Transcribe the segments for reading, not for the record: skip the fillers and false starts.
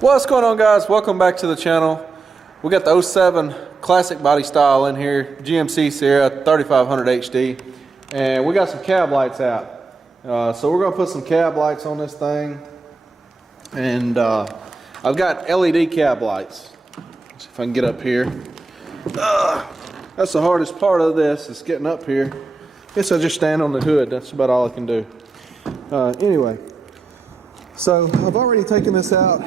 What's going on, guys? Welcome back to the channel. We got the 07 classic body style in here, GMC Sierra 3500 HD, and we got some cab lights out. So we're gonna put some cab lights on this thing, and I've got LED cab lights. Let's see if I can get up here. That's the hardest part of this, is getting up here. Guess I just stand on the hood. That's about all I can do. Anyway, so I've already taken this out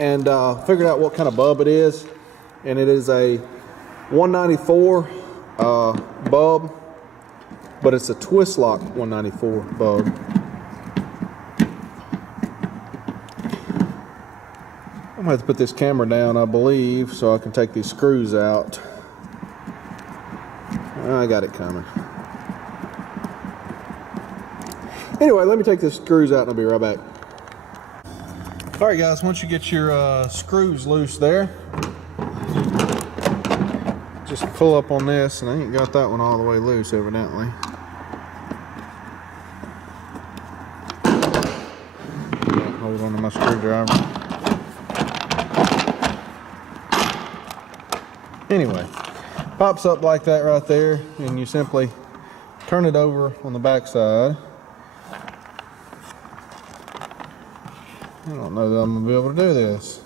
and figured out what kind of bulb it is, and it is a 194 bulb, but it's a twist lock 194 bulb. I'm gonna have to put this camera down, I believe, so I can take these screws out. I got it coming. Anyway, let me take the screws out and I'll be right back. Alright guys, once you get your screws loose there, just pull up on this, and I ain't got that one all the way loose evidently. Hold on to my screwdriver. Anyway, pops up like that right there, and you simply turn it over on the back side. I don't know that I'm going to be able to do this.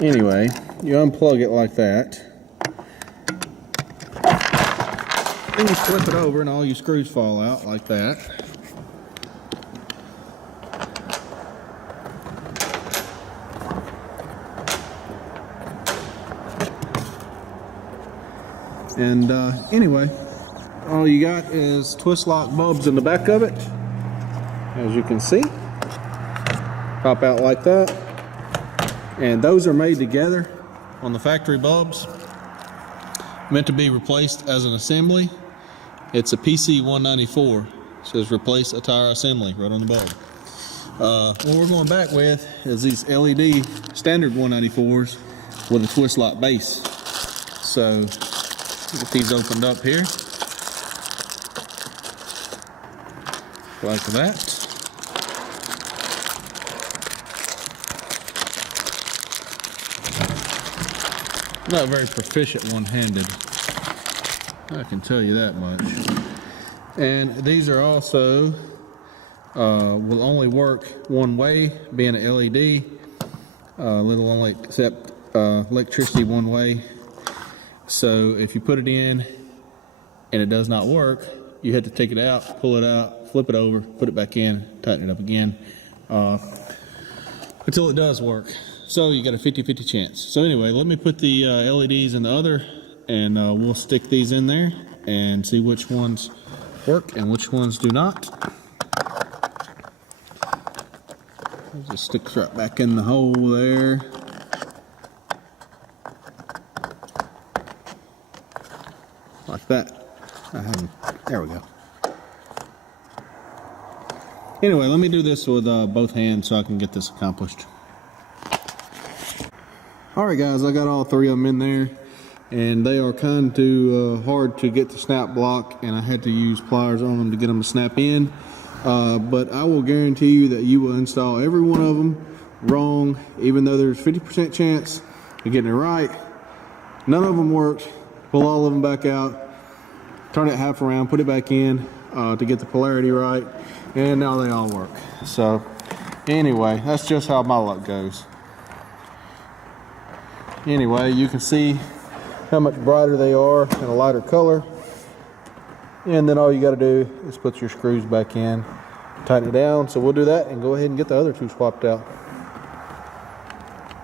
Anyway, you unplug it like that. Then you flip it over and all your screws fall out like that. And anyway, all you got is twist lock bulbs in the back of it. As you can see, pop out like that, and those are made together on the factory bulbs, meant to be replaced as an assembly. It's a PC 194, it says replace entire assembly right on the bulb. What we're going back with is these LED standard 194s with a twist lock base. So get these opened up here like that. Not very proficient one-handed, I can tell you that much. And these are also will only work one way, being an LED. It'll only accept electricity one way. So if you put it in and it does not work, you have to take it out, pull it out, flip it over, put it back in, tighten it up again until it does work. So you got a 50-50 chance. So anyway, let me put the LEDs in the other, and we'll stick these in there and see which ones work and which ones do not. It just sticks right back in the hole there. Like that. There we go. Anyway, let me do this with both hands so I can get this accomplished. Alright guys, I got all three of them in there, and they are kind of hard to get to snap block, and I had to use pliers on them to get them to snap in. But I will guarantee you that you will install every one of them wrong, even though there's 50% chance of getting it right. None of them worked. Pull all of them back out, turn it half around, put it back in to get the polarity right, and now they all work. So anyway, that's just how my luck goes. Anyway, you can see how much brighter they are in a lighter color, and then all you got to do is put your screws back in, tighten it down. So we'll do that and go ahead and get the other two swapped out.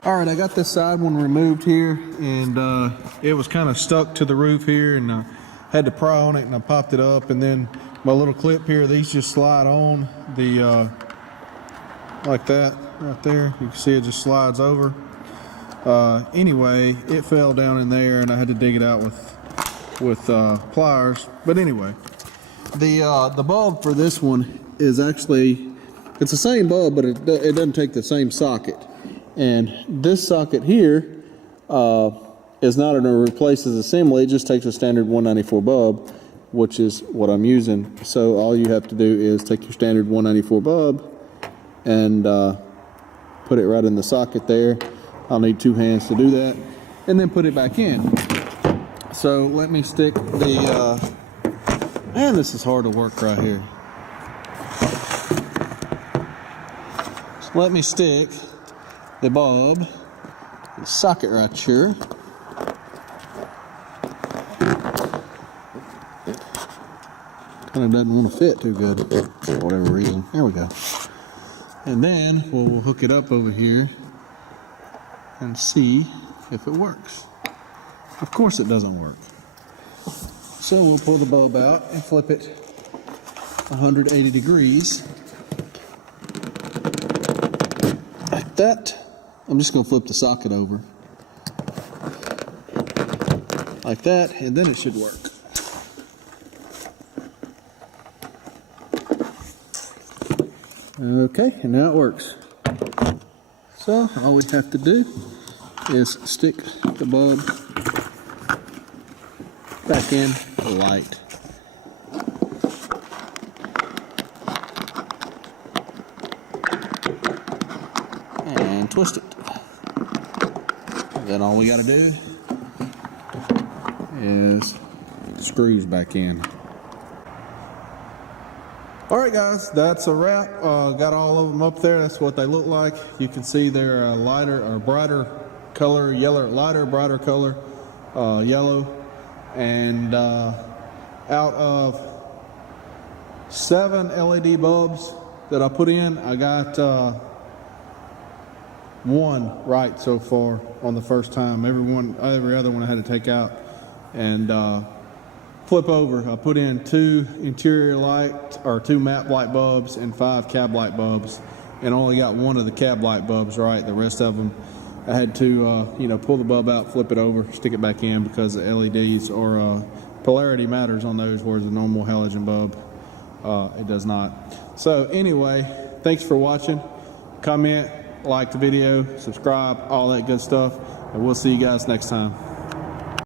Alright, I got this side one removed here, and it was kind of stuck to the roof here, and I had to pry on it, and I popped it up, and then my little clip here, these just slide on the like that right there. You can see it just slides over. Anyway, it fell down in there, and I had to dig it out with pliers. But anyway, the bulb for this one is actually, it's the same bulb, but it doesn't take the same socket. And this socket here is not going to replace this assembly. It just takes a standard 194 bulb, which is what I'm using. So all you have to do is take your standard 194 bulb and put it right in the socket there. I'll need 2 hands to do that, and then put it back in. So let me stick the, man, this is hard to work right here. So let me stick the bulb, the socket right here. Kind of doesn't want to fit too good for whatever reason. There we go. And then we'll hook it up over here and see if it works. Of course it doesn't work. So we'll pull the bulb out and flip it 180 degrees. Like that. I'm just going to flip the socket over. Like that, and then it should work. Okay, and now it works. So all we have to do is stick the bulb back in the light. And twist it. And then all we got to do is screws back in. Alright guys, that's a wrap. Got all of them up there. That's what they look like. You can see they're a lighter or brighter color, yellow, lighter, brighter color, yellow. And out of 7 LED bulbs that I put in, I got 1 right so far on the first time. Every other one I had to take out and flip over. I put in 2 interior light or 2 map light bulbs and 5 cab light bulbs, and only got 1 of the cab light bulbs right. The rest of them I had to pull the bulb out, flip it over, stick it back in, because the LEDs or polarity matters on those, whereas the normal halogen bulb it does not. So anyway, thanks for watching. Comment, like the video, subscribe, all that good stuff, and we'll see you guys next time.